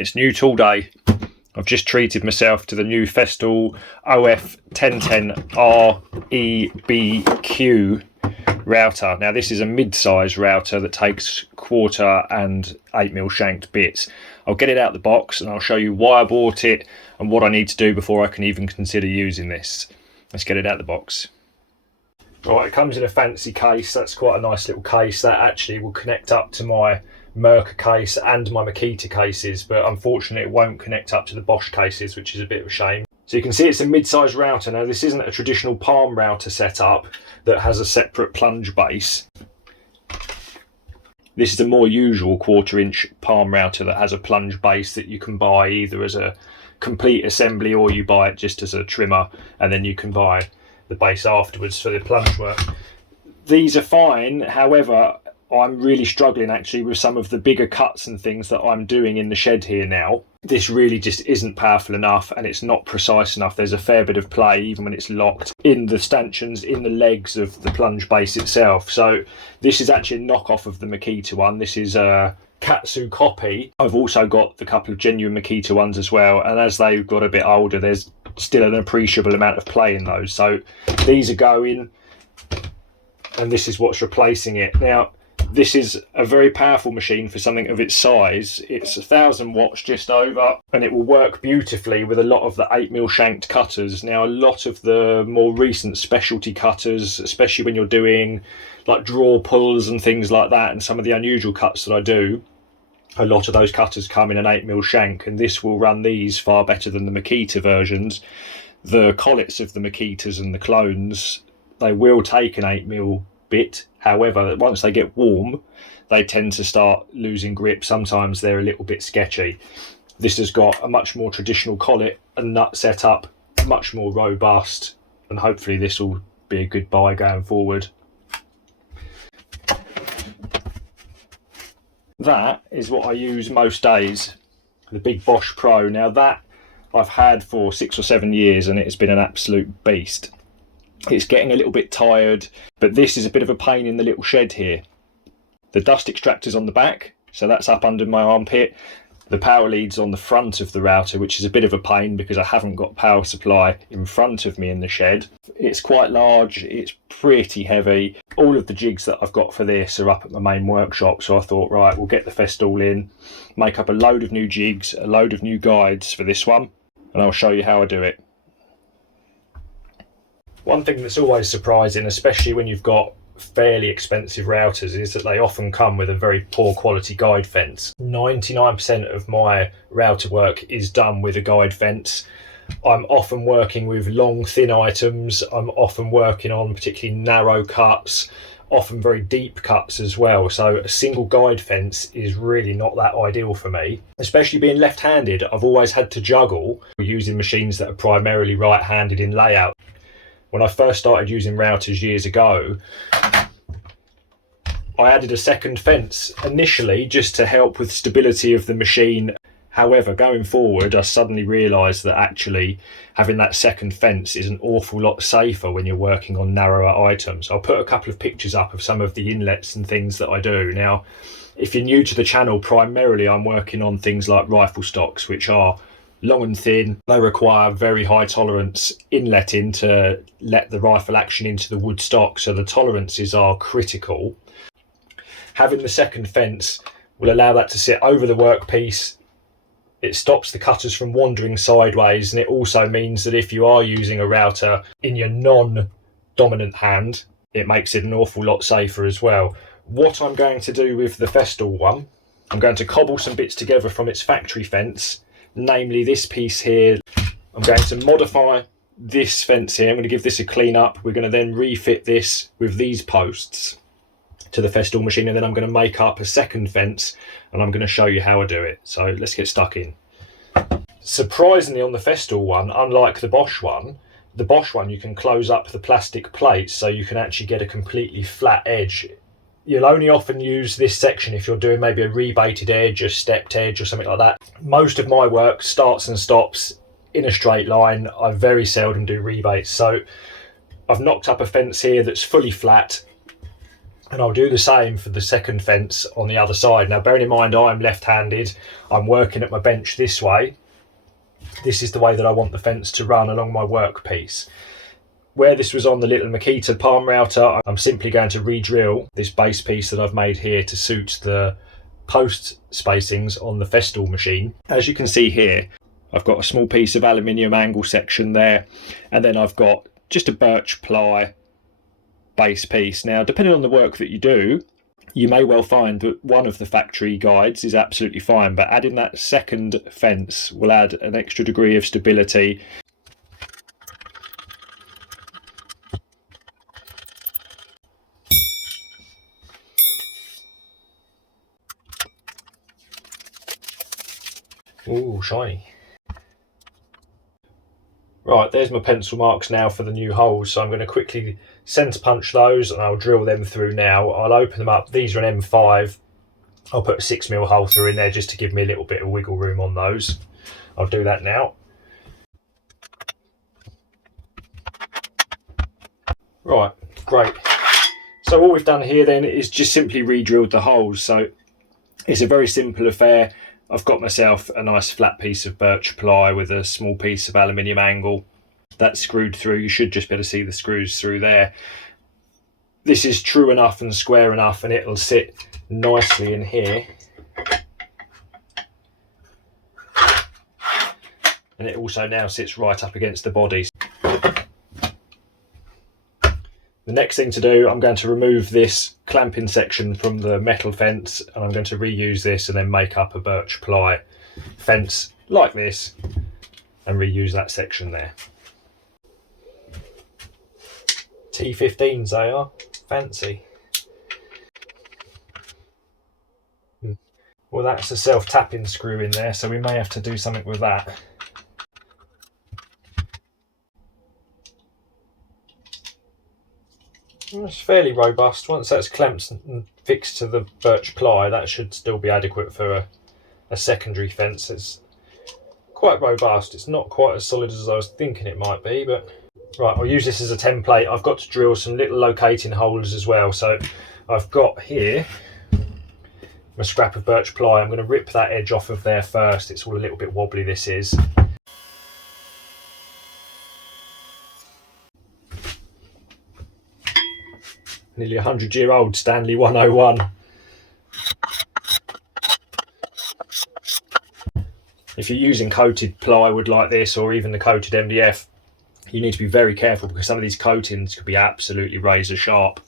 It's new tool day. I've just treated myself to the new Festool of1010 REBQ router. Now this is a mid-size router that takes 1/4 and 8mm shanked bits. I'll get it out the box and I'll show you why I bought it and what I need to do before I can even consider using this. Let's get it out the box. Right, it comes in a fancy case. That's quite a nice little case. That actually will connect up to my Merca case and my Makita cases, but unfortunately it won't connect up to the Bosch cases, which is a bit of a shame. So you can see it's a mid-size router. Now this isn't a traditional palm router setup that has a separate plunge base. This is a more usual 1/4" palm router that has a plunge base that you can buy either as a complete assembly or you buy it just as a trimmer and then you can buy the base afterwards for the plunge work. These are fine, however I'm really struggling actually with some of the bigger cuts and things that I'm doing in the shed here now. This really just isn't powerful enough and it's not precise enough. There's a fair bit of play even when it's locked in the stanchions, in the legs of the plunge base itself. So this is actually a knockoff of the Makita one. This is a Katsu copy. I've also got the couple of genuine Makita ones as well, and as they've got a bit older there's still an appreciable amount of play in those. So these are going and this is what's replacing it. Now this is a very powerful machine for something of its size. It's 1000 watts just over and it will work beautifully with a lot of the 8mm shanked cutters. Now a lot of the more recent specialty cutters, especially when you're doing like draw pulls and things like that, and some of the unusual cuts that I do, a lot of those cutters come in an 8mm shank, and this will run these far better than the Makita versions. The collets of the Makitas and the clones, they will take an 8mm bit. However, once they get warm, they tend to start losing grip. Sometimes they're a little bit sketchy. This has got a much more traditional collet and nut setup, much more robust, and hopefully this will be a good buy going forward. That is what I use most days, the big Bosch Pro. Now that I've had for 6 or 7 years and it's been an absolute beast. It's getting a little bit tired, but this is a bit of a pain in the little shed here. The dust extractor's on the back, so that's up under my armpit. The power lead's on the front of the router, which is a bit of a pain because I haven't got power supply in front of me in the shed. It's quite large, it's pretty heavy. All of the jigs that I've got for this are up at my main workshop, so I thought, right, we'll get the Festool in, make up a load of new jigs, a load of new guides for this one, and I'll show you how I do it. One thing that's always surprising, especially when you've got fairly expensive routers, is that they often come with a very poor quality guide fence. 99% of my router work is done with a guide fence. I'm often working with long thin items. I'm often working on particularly narrow cuts, often very deep cuts as well. So a single guide fence is really not that ideal for me. Especially being left-handed, I've always had to juggle using machines that are primarily right-handed in layout. When I first started using routers years ago, I added a second fence initially just to help with stability of the machine. However, going forward, I suddenly realised that actually having that second fence is an awful lot safer when you're working on narrower items. I'll put a couple of pictures up of some of the inlets and things that I do. Now, if you're new to the channel, primarily I'm working on things like rifle stocks, which are long and thin. They require very high tolerance inletting to let the rifle action into the wood stock, so the tolerances are critical. Having the second fence will allow that to sit over the workpiece. It stops the cutters from wandering sideways, and it also means that if you are using a router in your non-dominant hand, it makes it an awful lot safer as well. What I'm going to do with the Festool one, I'm going to cobble some bits together from its factory fence, namely this piece here. I'm going to modify this fence here. I'm going to give this a clean up. We're going to then refit this with these posts to the Festool machine, and then I'm going to make up a second fence and I'm going to show you how I do it. So let's get stuck in. Surprisingly, on the Festool one, unlike the Bosch one you can close up the plastic plates so you can actually get a completely flat edge. You'll only often use this section if you're doing maybe a rebated edge, a stepped edge or something like that. Most of my work starts and stops in a straight line. I very seldom do rebates. So I've knocked up a fence here that's fully flat. And I'll do the same for the second fence on the other side. Now, bearing in mind I'm left-handed, I'm working at my bench this way. This is the way that I want the fence to run along my workpiece. Where this was on the little Makita palm router, I'm simply going to re-drill this base piece that I've made here to suit the post spacings on the Festool machine. As you can see here, I've got a small piece of aluminium angle section there, and then I've got just a birch ply base piece. Now, depending on the work that you do, you may well find that one of the factory guides is absolutely fine, but adding that second fence will add an extra degree of stability. Ooh, shiny. Right, there's my pencil marks now for the new holes, so I'm going to quickly centre punch those and I'll drill them through now. I'll open them up. These are an M5. I'll put a 6mm hole through in there just to give me a little bit of wiggle room on those. I'll do that now. Right, great. So all we've done here then is just simply re-drilled the holes. So it's a very simple affair. I've got myself a nice flat piece of birch ply with a small piece of aluminium angle that's screwed through. You should just be able to see the screws through there. This is true enough and square enough, and it'll sit nicely in here. And it also now sits right up against the body. The next thing to do, I'm going to remove this clamping section from the metal fence, and I'm going to reuse this and then make up a birch ply fence like this and reuse that section there. T15s they are, fancy. Well, that's a self-tapping screw in there, so we may have to do something with that. It's fairly robust. Once that's clamped and fixed to the birch ply, that should still be adequate for a secondary fence. It's quite robust. It's not quite as solid as I was thinking it might be, but right, I'll use this as a template. I've got to drill some little locating holes as well. So I've got here my scrap of birch ply. I'm going to rip that edge off of there first. It's all a little bit wobbly, this is. Nearly 100-year-old Stanley 101. If you're using coated plywood like this, or even the coated MDF, you need to be very careful because some of these coatings could be absolutely razor sharp.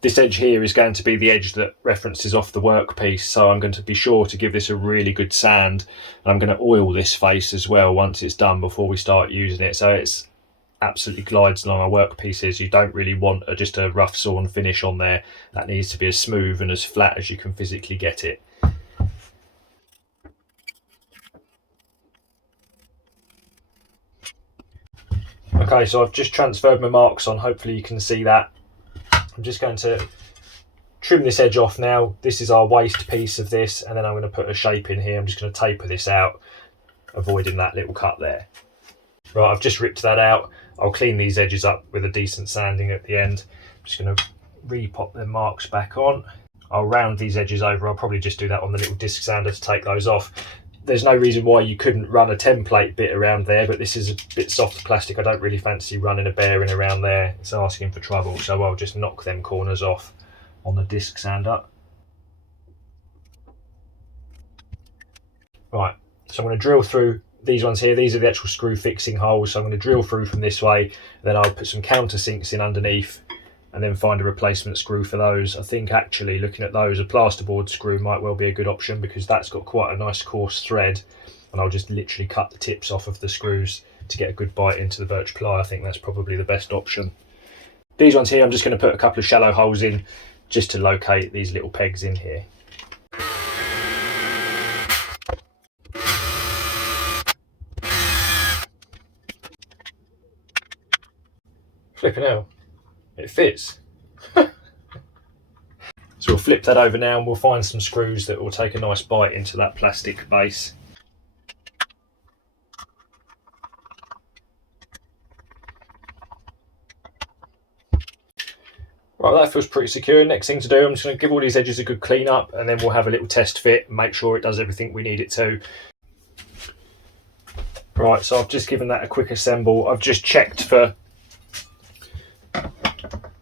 This edge here is going to be the edge that references off the workpiece, so I'm going to be sure to give this a really good sand, and I'm going to oil this face as well once it's done before we start using it, so it's absolutely glides along our workpieces. You don't really want just a rough sawn finish on there. That needs to be as smooth and as flat as you can physically get it. Okay, so I've just transferred my marks on. Hopefully you can see that. I'm just going to trim this edge off now. This is our waste piece of this, and then I'm going to put a shape in here. I'm just going to taper this out, avoiding that little cut there. Right, I've just ripped that out. I'll clean these edges up with a decent sanding at the end. I'm just going to re-pop the marks back on. I'll round these edges over. I'll probably just do that on the little disc sander to take those off. There's no reason why you couldn't run a template bit around there, but this is a bit soft plastic. I don't really fancy running a bearing around there. It's asking for trouble, so I'll just knock them corners off on the disc sander. Right, so I'm going to drill through these ones here. These are the actual screw fixing holes, so I'm going to drill through from this way, then I'll put some countersinks in underneath and then find a replacement screw for those. I think actually looking at those, a plasterboard screw might well be a good option because that's got quite a nice coarse thread, and I'll just literally cut the tips off of the screws to get a good bite into the birch ply. I think that's probably the best option. These ones here, I'm just going to put a couple of shallow holes in just to locate these little pegs in here. Flipping hell, it fits. So we'll flip that over now and we'll find some screws that will take a nice bite into that plastic base. Right, that feels pretty secure. Next thing to do, I'm just going to give all these edges a good clean up, and then we'll have a little test fit and make sure it does everything we need it to. Right, so I've just given that a quick assemble. I've just checked for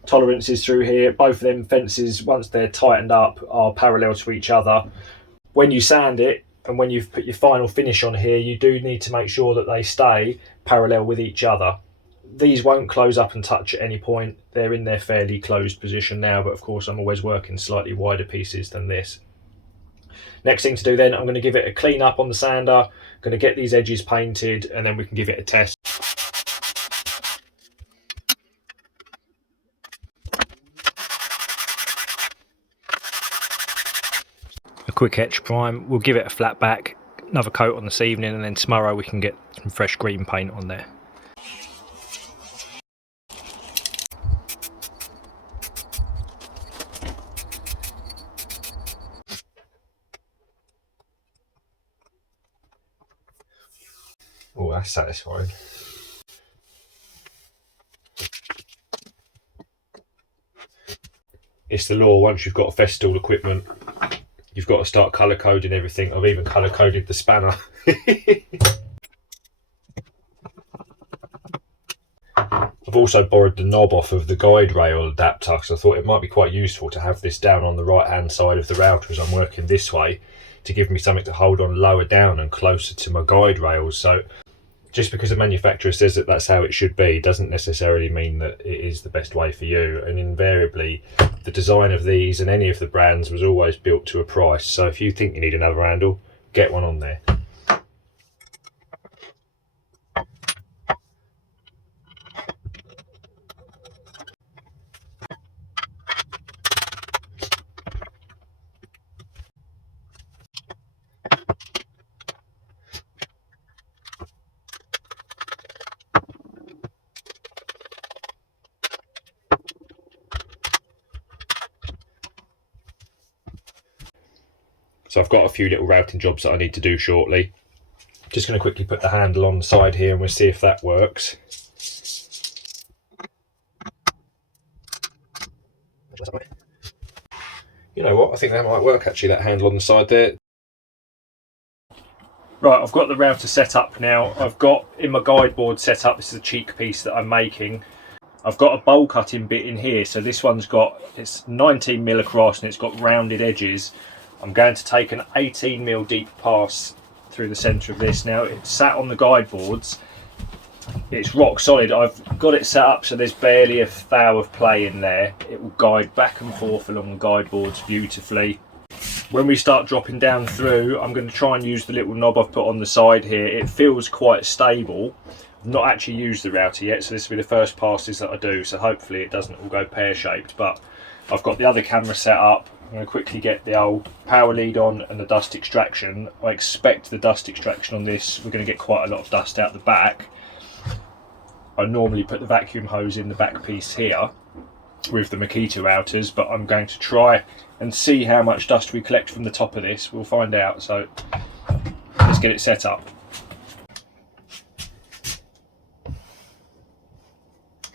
tolerances through here. Both of them fences, once they're tightened up, are parallel to each other. When you sand it and when you've put your final finish on here, you do need to make sure that they stay parallel with each other. These won't close up and touch at any point. They're in their fairly closed position now, but of course I'm always working slightly wider pieces than this. Next thing to do then, I'm going to give it a clean up on the sander, I'm going to get these edges painted, and then we can give it a test. A quick etch prime, we'll give it a flat back, another coat on this evening, and then tomorrow we can get some fresh green paint on there. Oh, that's satisfying. It's the law, once you've got Festool equipment, you've got to start colour coding everything. I've even colour coded the spanner. I've also borrowed the knob off of the guide rail adapter because I thought it might be quite useful to have this down on the right hand side of the router as I'm working this way, to give me something to hold on lower down and closer to my guide rails. So just because the manufacturer says that that's how it should be doesn't necessarily mean that it is the best way for you. And invariably the design of these and any of the brands was always built to a price. So if you think you need another handle, get one on there. So I've got a few little routing jobs that I need to do shortly. Just going to quickly put the handle on the side here and we'll see if that works. You know what, I think that might work actually, that handle on the side there. Right, I've got the router set up now. I've got in my guide board set up, this is a cheek piece that I'm making. I've got a bowl cutting bit in here, so this one's got, it's 19mm across and it's got rounded edges. I'm going to take an 18mm deep pass through the centre of this. Now it's sat on the guide boards, it's rock solid. I've got it set up so there's barely a thou of play in there. It will guide back and forth along the guide boards beautifully. When we start dropping down through, I'm going to try and use the little knob I've put on the side here. It feels quite stable. I've not actually used the router yet, so this will be the first passes that I do, so hopefully it doesn't all go pear-shaped. But I've got the other camera set up. I'm going to quickly get the old power lead on and the dust extraction. I expect the dust extraction on this, we're going to get quite a lot of dust out the back. I normally put the vacuum hose in the back piece here with the Makita routers, but I'm going to try and see how much dust we collect from the top of this. We'll find out, so let's get it set up.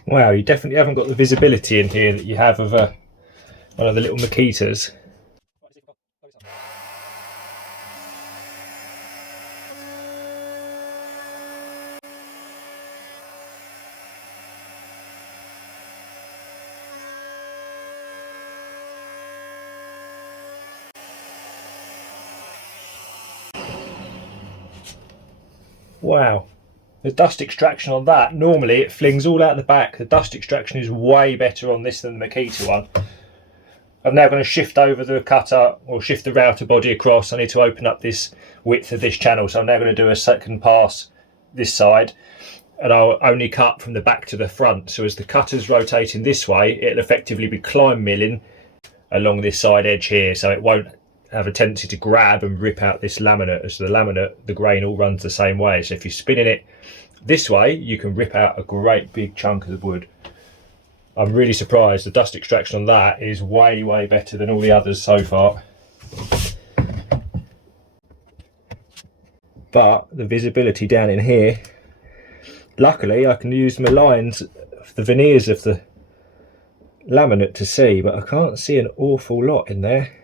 Wow, you definitely haven't got the visibility in here that you have of one of the little Makitas. Wow, the dust extraction on that, normally it flings all out the back. The dust extraction is way better on this than the Makita one. I'm now going to shift over the cutter, or shift the router body across. I need to open up this width of this channel, so I'm now going to do a second pass this side, and I'll only cut from the back to the front. So as the cutter's rotating this way, it'll effectively be climb milling along this side edge here, so it won't have a tendency to grab and rip out this laminate. As the laminate, the grain all runs the same way, so if you're spinning it this way, you can rip out a great big chunk of the wood. I'm really surprised. The dust extraction on that is way better than all the others so far. But the visibility down in here, luckily I can use my lines, the veneers of the laminate to see, but I can't see an awful lot in there.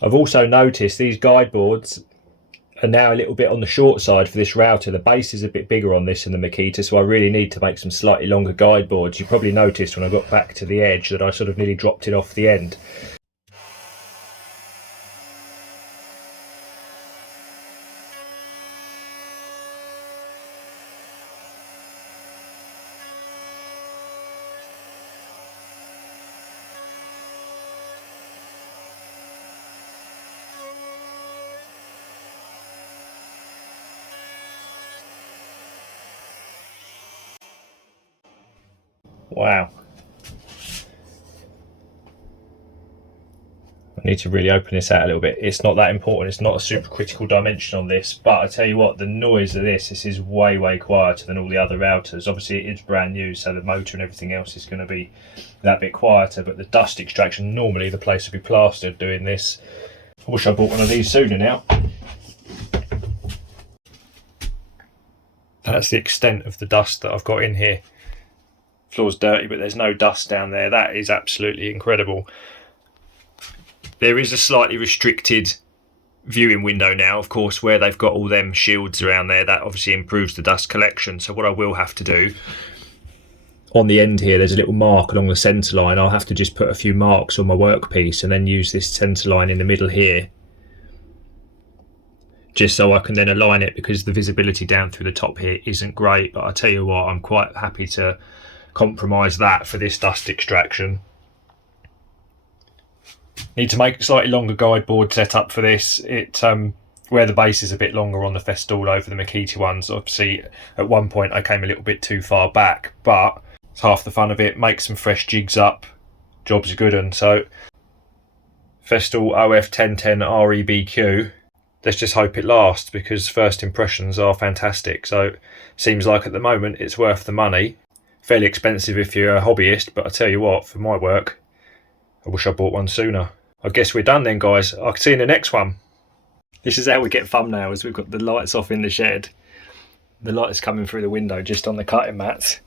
I've also noticed these guide boards are now a little bit on the short side for this router. The base is a bit bigger on this than the Makita, so I really need to make some slightly longer guide boards. You probably noticed when I got back to the edge that I sort of nearly dropped it off the end. Wow. I need to really open this out a little bit. It's not that important. It's not a super critical dimension on this, but I tell you what, the noise of this is way quieter than all the other routers. Obviously it is brand new, so the motor and everything else is going to be that bit quieter, but the dust extraction, normally the place would be plastered doing this. I wish I bought one of these sooner now. That's the extent of the dust that I've got in here. Floor's dirty, but there's no dust down there. That is absolutely incredible. There is a slightly restricted viewing window now, of course, where they've got all them shields around there. That obviously improves the dust collection. So what I will have to do, on the end here, there's a little mark along the centre line. I'll have to just put a few marks on my workpiece and then use this centre line in the middle here, just so I can then align it, because the visibility down through the top here isn't great. But I tell you what, I'm quite happy to compromise that for this dust extraction. Need to make a slightly longer guide board setup for this. It where the base is a bit longer on the Festool over the Makita ones. Obviously at one point I came a little bit too far back, but it's half the fun of it. Make some fresh jigs up, job's a good one. So Festool of1010 REBQ, let's just hope it lasts, because first impressions are fantastic. So seems like at the moment it's worth the money. Fairly expensive if you're a hobbyist, but I tell you what, for my work, I wish I bought one sooner. I guess we're done then, guys. I'll see you in the next one. This is how we get thumbnails. We've got the lights off in the shed. The lights coming through the window just on the cutting mats.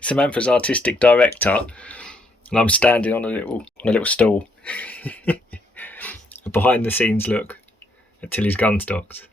Samantha's artistic director, and I'm standing on a little stool. A behind the scenes look at Tilly's gun stocks.